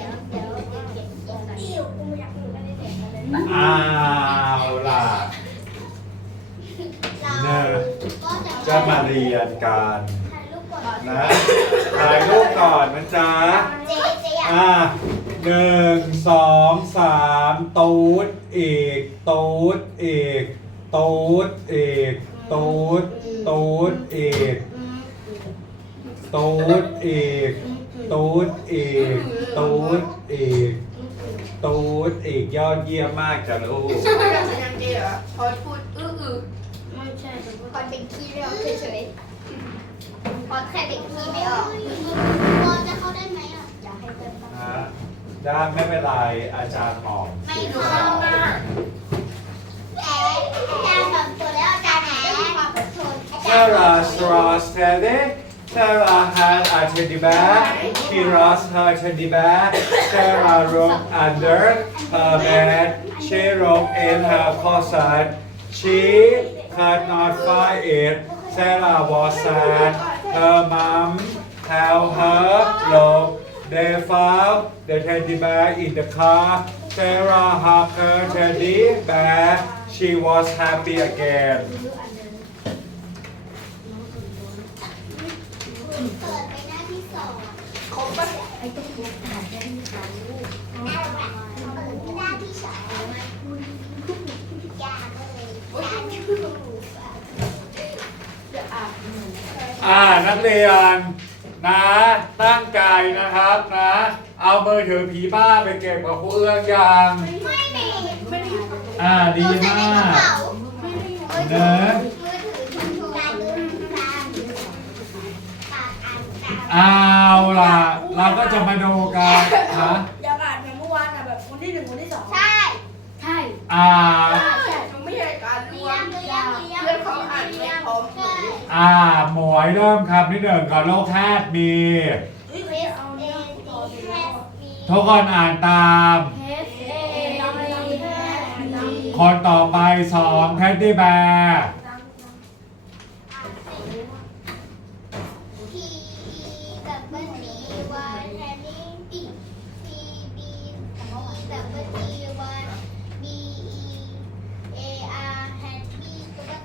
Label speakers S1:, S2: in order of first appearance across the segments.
S1: อน
S2: อิ๋วกูไม่อยากอยู่กันในเสียงกันเลย
S3: อ้าวล่ะ
S1: เรา
S3: เนอะ
S1: ก็จะ
S3: จะมาเรียนกัน
S1: ถ่ายรูปก่อน
S3: นะถ่ายรูปก่อนนะจ๊ะ
S1: เจ๊เจ๊อยาก
S3: อะหนึ่งสองสามตูดอีกตูดอีกตูดอีกตูดตูดอีกตูดอีก ตูดอีก ตูดอีก ตูดอีกยอดเยี่ยมมากจ้ะลูก
S4: ไม่อยากจะยังเกย์เหรอพอพูดอื้ออื้อ
S2: ไม่ใช่แต่ว่า
S1: พอเป็นขี้ไม่ออกเฉยๆพอแค่เป็นขี้ไม่ออกพอจะเข้าได้ไหมอะอยากให้เติม
S3: นะได้ไม่เป็นไรอาจารย์หมอม
S1: ไม่
S4: อยู่
S1: เข้า
S4: ข้างหน้า
S1: แอนอาจารย์แบบตัวแล้วอาจารย์แอนมีความอดทนอาจารย์
S3: Sarah Sarah Steady Sarah had a teddy bear she lost her teddy bear Sarah rolled under her bed she rolled in her closet she could not find it Sarah was sad her mom held her look they found the teddy bear in the car Sarah hugged her teddy bear she was happy again
S1: ไอ้
S2: ตุ๊กตุ๊กถ่ายได้ที่เขา
S1: เปิดหน้าที่สองยากเลยยากอยู่
S4: จะอาบน้
S3: อ่านักเรียนนะตั้งใจนะครับนะ เอามือถือผีบ้าไปเก็บกับครูเอื้องยัง
S1: ไม่มี
S4: ไม่ได้อยู่กับ
S3: อ่าดี
S1: ใส่ใน
S3: มาก
S1: ระเป๋า
S3: เนอะ เอาล่ะ เราก็จะมาดูกันนะ
S2: อยากอ่านแบบเมื่อวานอะแบบคนที่หนึ่งคนที่สอง
S1: ใช่
S2: ใช่
S3: อ่า
S4: ใช่มันไม่ใช่การร
S1: เรี
S4: วย
S1: ง
S4: ม
S1: เรียงเรียง
S4: เพื่อนเขาอ่านไม่พร้อม
S1: ใช่
S3: อ่า หมวยเริ่มคำที่หนึ่งก่อนโลกแพทย์มี
S2: เฮ้ย
S1: เรส
S2: เอา
S1: เอ
S2: เนี่ย
S1: ดี
S2: ต่อไป
S1: แค
S2: แล้ว
S1: สบี
S3: ทุกคนอ่านตาม
S2: เอสเอดี
S3: คนต่อไปสองแทดดี้แบร์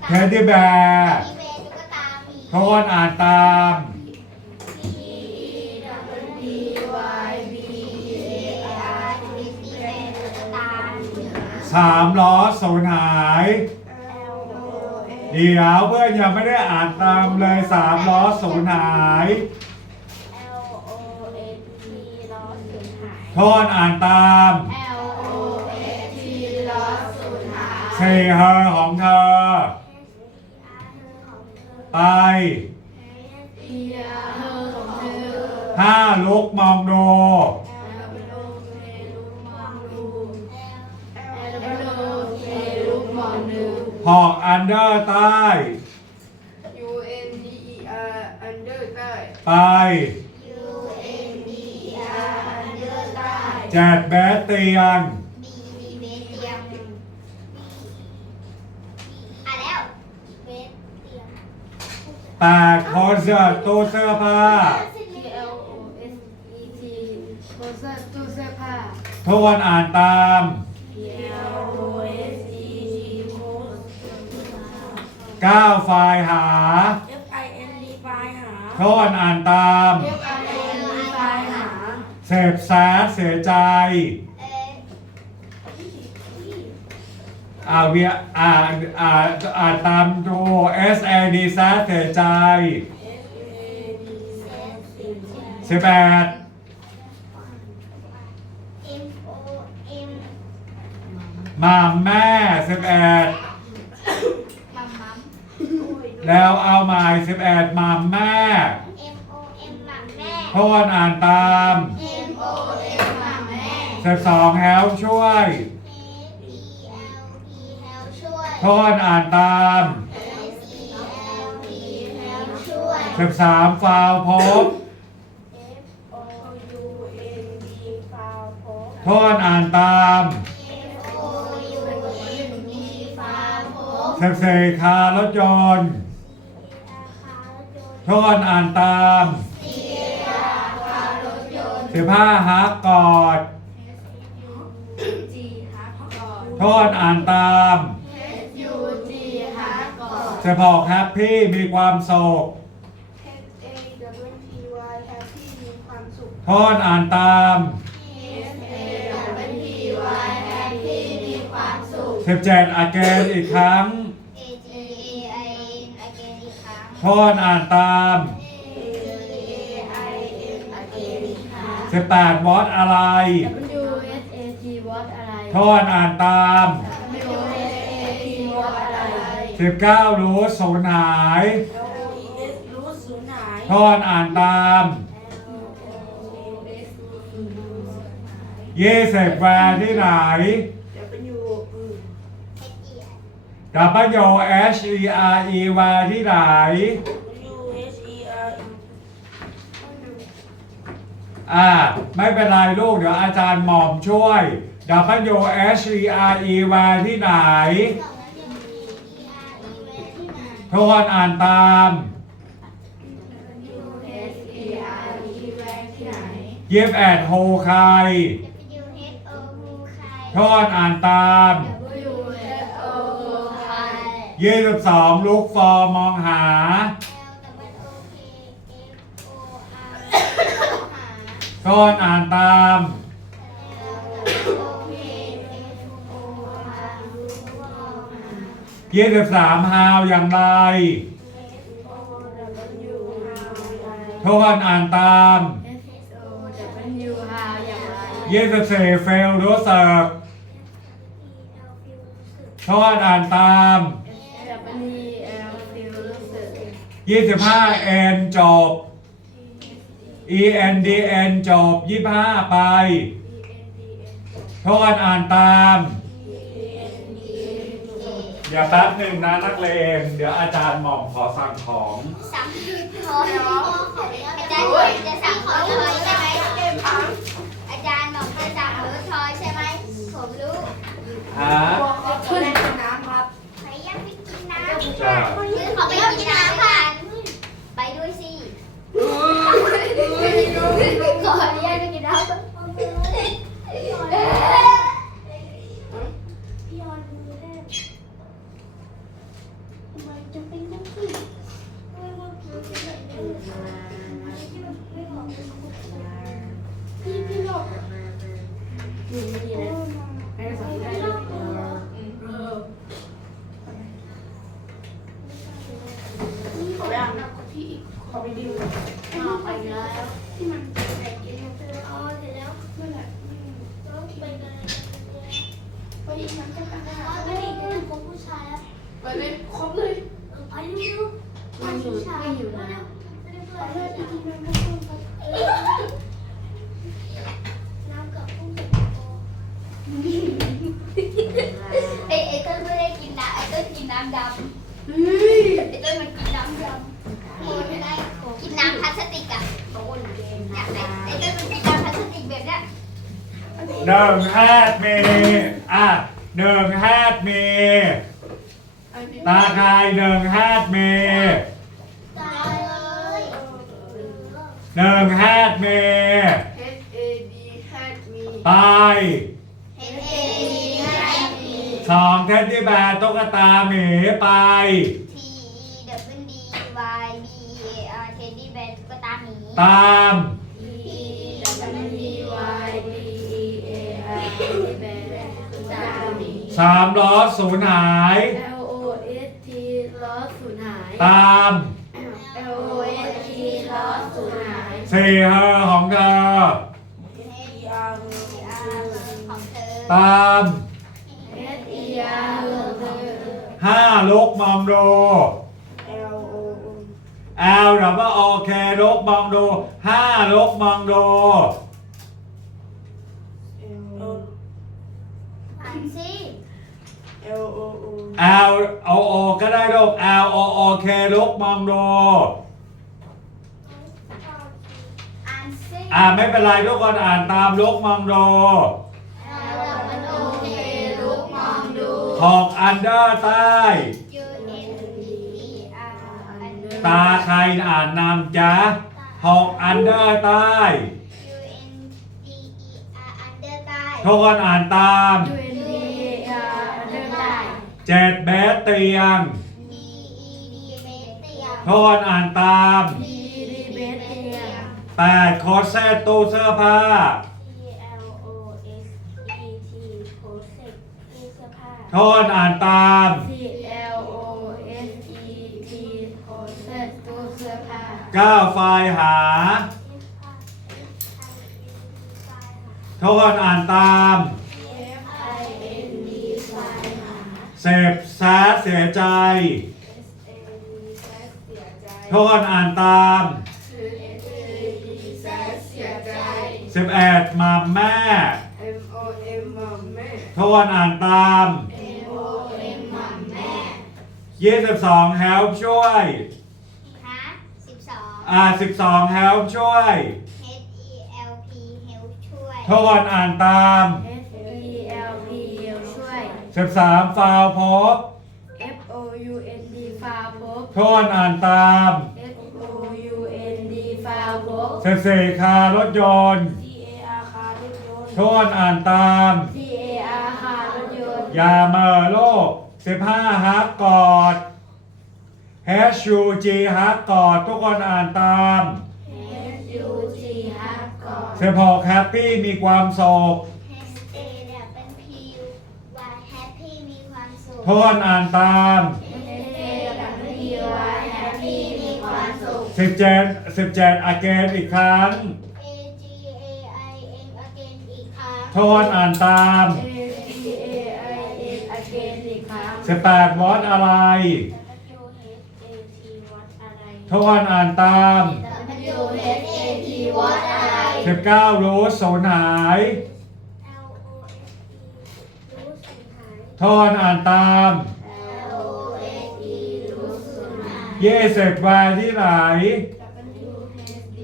S1: แทด
S3: ดี้แบร์
S1: มีเวตุ๊กตามี
S3: ทุกคนอ่านตาม
S1: ทีดับเบิลทีวันบีเออาร์มีเวตุ๊กตา
S3: สามล้อสูญหาย เดี๋ยวเพื่อนยังไม่ได้อ่านตามเลยสามล้อสูญหาย
S2: L O N T ล้อสูญหาย
S3: ทษอ่านตาม
S2: L O N T ล้อสูญหาย
S3: เซเฮอร์ของเธอ ไป
S2: เอียเฮอของเธอ
S3: ห้าลุกมองดู
S2: L O K ลูกมองดู L O K ลูกมองดู
S3: หอกอันเดอร์ใต้
S4: U N D E R under ใต้
S3: ไป
S1: ยูเอ็นดีอาร์อันเดอร์ไลน์
S3: แจดแบดเตียง
S1: บีบีเบสเตียมอะแล้วเบสเตียม
S3: แปดคอนเสิร์ตตู้เสื้อผ้า
S2: T L O S E T โคเซอร์ตู้เสื้อผ้า
S3: ทุกคนอ่านตาม
S2: T L O S E T โคส
S3: ก้าวไฟล์หา
S2: F I N D ไฟล์หา
S3: ทุกคนอ่านตาม
S2: F I N D ไฟล์หา
S3: เสพแสดเสียใจ
S1: เอ่อ
S3: อ่าเวียอ่าอ่าอ่านตามดู S A D แซดเสียใจ
S2: F A D แซดเสียใจ
S3: สิบแปด
S1: เอ็มโอเอ็ม
S3: หม่ามแม่สิบแอด
S1: มัมมัม
S3: แล้วเอาหมายสิบแอดหม่ามแม่
S1: เอ็มโอเอ็มมัมแม่
S3: ทุกคนอ่านตาม
S1: เอ็มโอเอ็มมัมแม่
S3: สิบสองแฮลช่วย
S1: เทุ
S3: กคนอ่านตาม
S1: เอซีเอลพีเฮลช่วย
S3: สิบสามฟาวพบ
S2: F O U N D ฟาวโพ
S3: ทุกคนอ่านตาม
S1: เอ็มโอยูเอ็มพีฟาโพ
S3: สิบสี่คารถยนต์ทุกคนอ่านตาม
S1: ซีราคารถยนต์
S3: สิบห้าฮักกอด
S2: จีฮักก่อน
S3: โทษอ่านตาม
S2: H U G ฮัก ก่อน
S3: สิบหกแฮปปี้มีความสุข
S4: H A W P Y happy มีความสุข
S3: โทษอ่านตาม
S2: S A W P Y Happy มีความสุข
S3: สิบเจ็ดอเกนอีกครั้ง
S1: A G A I N again อีกครั้ง
S3: โทษอ่านตาม
S2: A I N again ค่ะ
S3: สิบแปดวอตอะไร
S2: W S A T what อะไร
S3: โทษอ่านตาม
S2: W
S3: สิบเก้ารู้สูญหาย
S2: L O E S รู้สูญหาย
S3: โทษอ่านตาม
S2: L O S รู้สูญหาย
S3: ยี่สิบแวร์ที่ไหน
S4: W อืม
S1: H E I
S3: ดับเบิลยู H E R E แวร์ที่ไหน
S4: U H E R
S3: อ่าไม่เป็นไรลูกเดี๋ยวอาจารย์หม่อมช่วย W H E R E แวร์ที่ไหน
S1: สองแล้วจะมี E R E แวร์ ที่ไหน
S3: โทษอ่านตาม
S2: U S E R E แรงที่ไหน
S3: ยิบแอดโฮใคร
S1: W H O ฮูใคร
S3: โทษอ่านตาม
S2: W S O ใคร
S3: ยี่สิบสองลุกฟอร์มองหา
S1: L W O K F O R หา
S3: โทษอ่านตาม ยี่สิบสามฮาวอย่างไร โทษอ่านตาม
S2: S O W หาอย่างไร
S3: ยี่สิบสี่เฟลรู้สึกโทษอ่านตาม
S2: S W L ฟิลรู้สึก
S3: ยี่สิบห้าเอ็นจบ E N D N จบยี่ห้าไปโทษอ่านตาม อย่าแป๊บหนึ่งนะนักเลงเดี๋ยวอาจารย์หม่อมขอสั่งของ
S1: สั่งขออาจารย์จะสั่งขอทอยใช่ไหมอาจารย์บอกจะสั่งรถทอยใช่ไหมผมรู้
S3: ฮะ
S2: ขึ้นน้ำครับ
S1: ใครอยากไปกินน้ำ
S3: จ้า
S1: คือขอไปกินน้ำค่ะไปด้วยสิขออนุญาตไปกินน้ำพี่ออนมือแรก ท
S3: หนึ่งแฮดมีอะหนึ่งแฮดมี ตาคายหนึ่งแฮดมี
S1: ตาย
S3: หนึ่งแฮดมี
S4: H A D had me
S3: ตาย สองเทดดี้แบร์ตุ๊กตาหมีไป
S1: ทีเด
S3: สามล้อสูญหาย
S2: L O S T ล้อสูญหาย
S3: ตาม
S2: L O S T ล้อสูญหาย
S3: สี่เฮอของเธอ
S1: เออาร์ของเธอ
S3: ตาม
S2: S E R เธอ
S3: ห้าลุกมองดู
S4: L O O
S3: L หรือว่าโอเคลุกมองดูห้าลุกมองดู
S4: L
S1: อ่านสิ
S4: L O O
S3: L O O ก็ได้ลูก L O O K ลุกมองดู
S1: อ่านสิ
S3: อ่าไม่เป็นไรทุกคนอ่านตามลุกมองดู
S1: แล้วมันโอเคลุกมองดู
S3: หกอันเดอร์ใต้
S1: U N D E R อันเดอร์
S3: ตาใครอ่านนำจ๊ะหกอันเดอร์ใต้
S1: U N T
S3: ทุกคนอ่านตาม
S2: U เจ็
S3: ดเบสเตียง
S1: B E D เบสเตียง
S3: ทุกคนอ่านตาม
S2: B E D เบสเตียง
S3: แปดโคเซตตู้เสื้อผ้า
S1: T L O S E T โคเซ็ตตู้เสื้อผ้า
S3: ทุกคนอ่านตาม
S2: C L O S E T โคเซ็ตตู้เสื้อผ้า
S3: เก้าไฟล์หาทุกคนอ่านตาม
S2: F
S3: เสพแซดเสียใจ
S4: S A D แซดเสียใจ
S3: ทุกคนอ่านตาม
S4: S A D แซดเสียใจ
S3: สิบเอ็ดมาแม่
S4: M O M มัมแม่
S3: ทุกคนอ่านตาม
S2: M O M มัมแม่
S3: ยี่สิบสอง help ช่วย
S1: ฮะสิบสอง
S3: อ่านสิบสอง help ช่วย
S1: H E L P help ช่วย
S3: ทุกคนอ่านตาม
S2: F E L P ช่วย
S3: สิบสามฟาวพบ
S2: F O U N D ฟาพบ
S3: ทุกคนอ่านตาม
S2: F O U N D ฟาพบ
S3: สิบสี่คารถยนต์
S2: C A R คารถยนต์
S3: ทุกคนอ่านตาม
S2: C A R คารถยนต์
S3: ยาเมอโลกสิบห้าฮักกอด H U G ฮักกอดทุกคนอ่านตาม
S2: H U G ฮักก่อน
S3: สิบหกแฮปปี้มีความสุข
S1: Y happy มีความสุข
S3: ทุกคนอ่านตาม
S2: H A W Y Happy มีความสุข
S3: สิบเจ็ดสิบเจ็ดอเกนอีกครั้ง
S1: A G A I M again อีกครั้ง
S3: ทุกคนอ่านตาม
S2: A G A I N again อีกครั้ง
S3: สิบแปดวอตอะไร
S1: W H A T what อะไร
S3: ทุกคนอ่านตาม
S2: W H A T what อะไร
S3: สิบเก้ารู้สูญหาย
S1: L
S3: ทุกคนอ่านตาม
S2: L O S E รู้สูญหาย
S3: ยี่สิบแวร์ที่ไหน
S4: W H D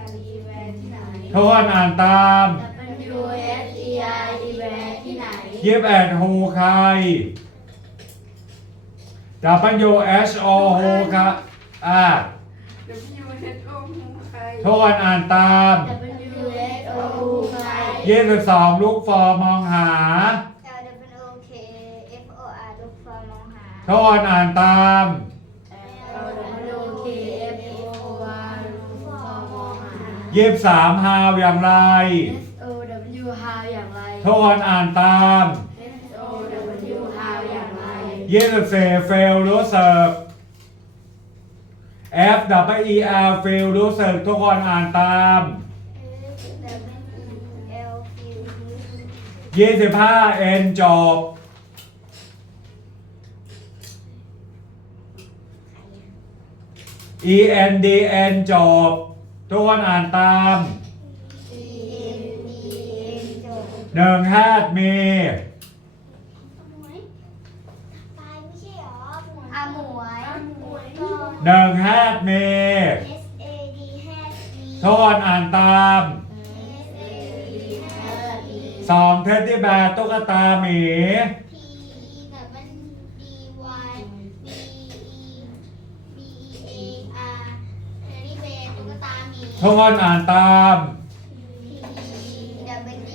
S4: R E แวร์ที่ไหน
S3: ทุกคนอ่านตาม
S2: W H E I E แวร์ที่ไหน
S3: ยี่สิบเอ็ดฮูใคร W H O ฮูครับอ่า
S4: W H O ใคร
S3: ทุกคนอ่านตาม
S2: W H O ใคร
S3: ยี่สิบสองลูกฟอร์มองหา
S1: L W O K F O R ลูกฟอร์ม องหา
S3: ทุกคนอ่านตาม
S2: L W K F O R รู้ฟอร์มองหา
S3: ยี่สิบสามฮาวอย่างไร
S2: S O W How อย่างไร
S3: ทุกคนอ่านตาม
S2: S O W How อย่างไร
S3: ยี่สิบสี่เฟลรู้สึก F W E L ฟิลรู้สึกทุกคนอ่านตาม
S1: F W E L F
S3: ยี่สิบห้า N จบ E N D N จบทุกคนอ่านตาม
S1: E N D N จบ
S3: หนึ่งแฮดมี
S1: หมวยตายไม่ใช่หรออาหมวยหมวยก็
S3: หนึ่งแฮดมี
S1: S A D has B
S3: ทุกคนอ่านตาม
S1: S A D has B
S3: สองเท็ดดี้แบร์ตุ๊กตาหมี
S1: ทุก
S3: คนอ่านตาม
S1: T E W D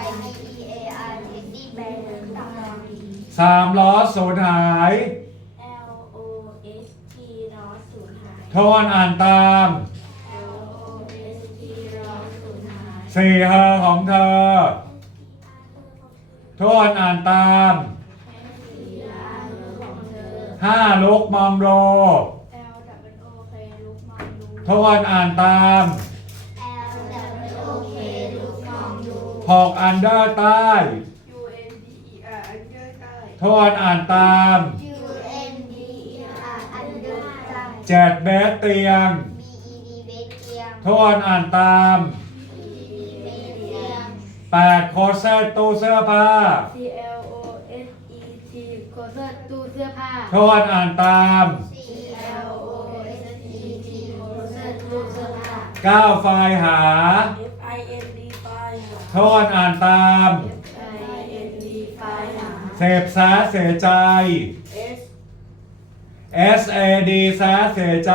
S1: Y B E A R เทดดี้เบร์ตุ๊กตาหมี
S3: สามล้อสูญหาย
S1: L O S T ล้อสูญหาย
S3: ทุกคนอ่านตาม
S1: L O S T ล้อสูญหาย
S3: สี่เฮอของเธอ ทุกคนอ่านตาม ห้าลุกมองโด ทุกคนอ่านตาม
S1: L W O K ลุกมองดู
S3: หกอันเดอร์ใต้
S4: U N D E R อันเยอะใต้
S3: ทุกคนอ่านตาม
S1: U N D E R อันเดอร์จัง
S3: เจ็ดเบสเตียง
S1: B E D เบสเตียง
S3: ทุกคนอ่านตาม
S1: B E D เบสเตียง
S3: แปดโคเซตตู้เสื้อผ้า
S2: C L O S E T โคเซอร์ตู้เสื้อผ้า
S3: ทุกคนอ่านตาม
S1: C
S3: ก้าวไฟหา
S2: F I N D ไฟ
S3: ล์หอ่านตาม
S2: F I N D ไฟหา
S3: เสพสาเสียใจ
S2: S
S3: S A D สาเสียใจ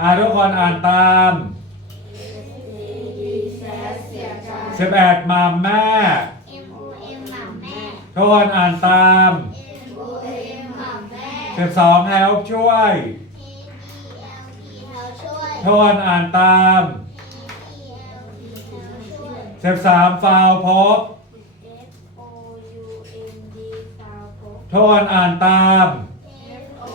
S3: อารุกคอ่านตาม
S2: D D แสเสียใจ
S3: 11หมาแม่
S1: M O M ม่แม่
S3: ทุกนอ่านตาม
S1: M O M หม่ำแม่
S3: 12แฮลช่วย ทวนอ่านตาม
S1: H E L P เขาช่วย
S3: สิบสามฟาวพบ
S2: F O U N D ฟาวพบ
S3: ทวนอ่านตาม
S1: F O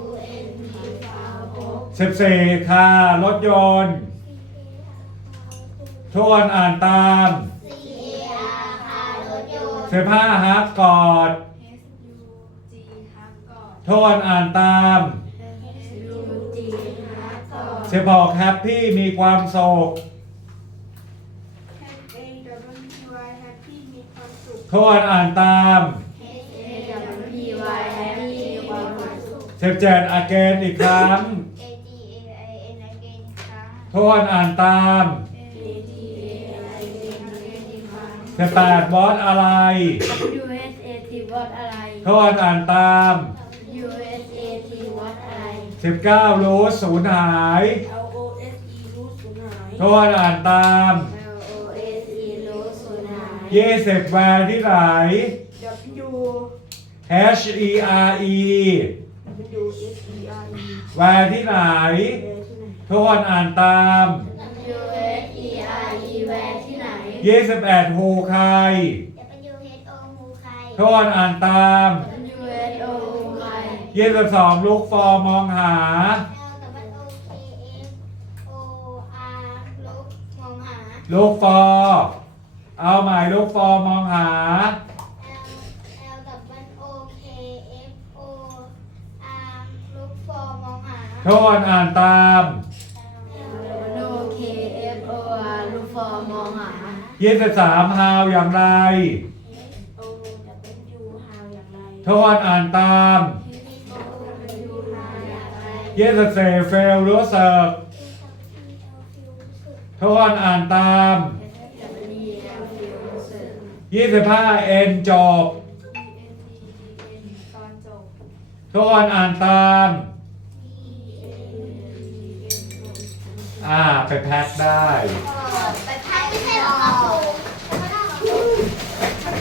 S1: U N D
S2: ฟาวพบ
S3: สิบสี่ค่ะรถยนต์ ทวนอ่านตาม
S1: C A R คารถยนต์
S3: สิบห้าฮักกอด
S2: S U G ฮักกอด
S3: ทวนอ่านตาม
S2: S U G ฮั กกอด
S3: สิบหกแฮปปี้มีความสุข
S4: H A W Y Happy มีความสุข
S3: ทวนอ่านตาม
S1: H
S2: A W P Y แฮปปี้มีความสุข
S3: สิบเจ็ดอเกนอีกครั้ง
S1: A G A I N again ครั้ง
S3: ทวนอ่านตาม
S2: A T A I N A อีกครั้ง
S3: สิบแปดบอสอะไร
S2: U S A T วัดอะไร
S3: ทวนอ่านตาม
S2: U
S3: สิบเก้ารู้สูญหาย
S2: L O S E รู้สูญหาย
S3: ทวนอ่านตาม
S2: L O S E รู้สูญหาย
S3: ยี่สิบแวร์ที่ไหน
S4: W
S3: H E R E
S4: W S E R E
S3: แวร์ที่ไหน
S4: แปลที่ไหน
S3: ทวนอ่านตาม
S2: U S E R E แวร์ที่ไหน
S3: ยี่สิบแปดฮูใคร
S1: W H O ฮูใคร
S3: ทวนอ่านตาม
S2: U S O ใคร
S3: ยี่สิบสองลูกฟอร์มองหา
S1: L W O K F O R ลุกมองหา
S3: ลูกฟอร์เอาใหม่ลูกฟอร์มองหา
S1: L L W O K F O R ลุกฟอร์มองหา
S3: ทวนอ่านตาม
S2: O K F O R ลูกฟอร์มองหา
S3: ยี่สิบสามฮาวอย่างไร
S2: O W หาวอย่างไร
S3: ทวนอ่านตาม
S2: W หาว ยี่
S3: สิบสี่เฟลรู้สึกทวนอ่านตามยี่สิบห้าเอ็นจบ
S2: E N D E N ตอน
S3: อ่านตาม อ่า ไปแพ็คได้
S1: ไปพักไม่ใช่หรอครับ